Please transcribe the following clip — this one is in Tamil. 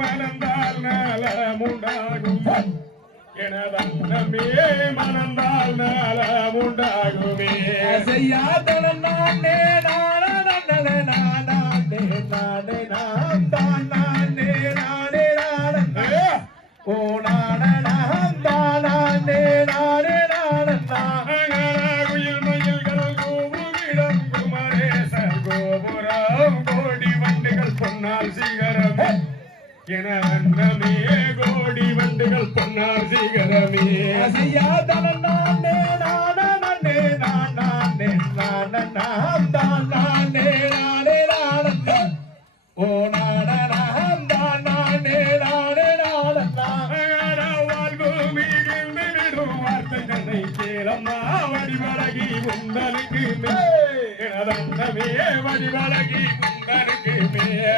மனந்தால் நலமுண்டாகும் எனதன்னமே மனந்தால் நலமுண்டாகுமே செய்யாதன நானே நானே நானே நானே நானே நானே நானே நானே ஓ நானே நானே நானே நானே குயில் மயில்கள் கூவுகிடம் குமரேசர் கோபுரம் கோடி வண்டுகள் பொன்னால் சிகரம் என அன்னமே கோடி வண்டுகள் பொன்னார் சிகரமே செய்யாதன நானே நானே நானே நானே நானே நானே நானே நானே ஓ நானே நானே நானே நானே வாழ்வு மிகும் வார்த்தைகளை கேளம்மா வடிவழகி உந்தனுக்கு மே எனதன்னமே வடிவழகி உந்தனுக்கு மே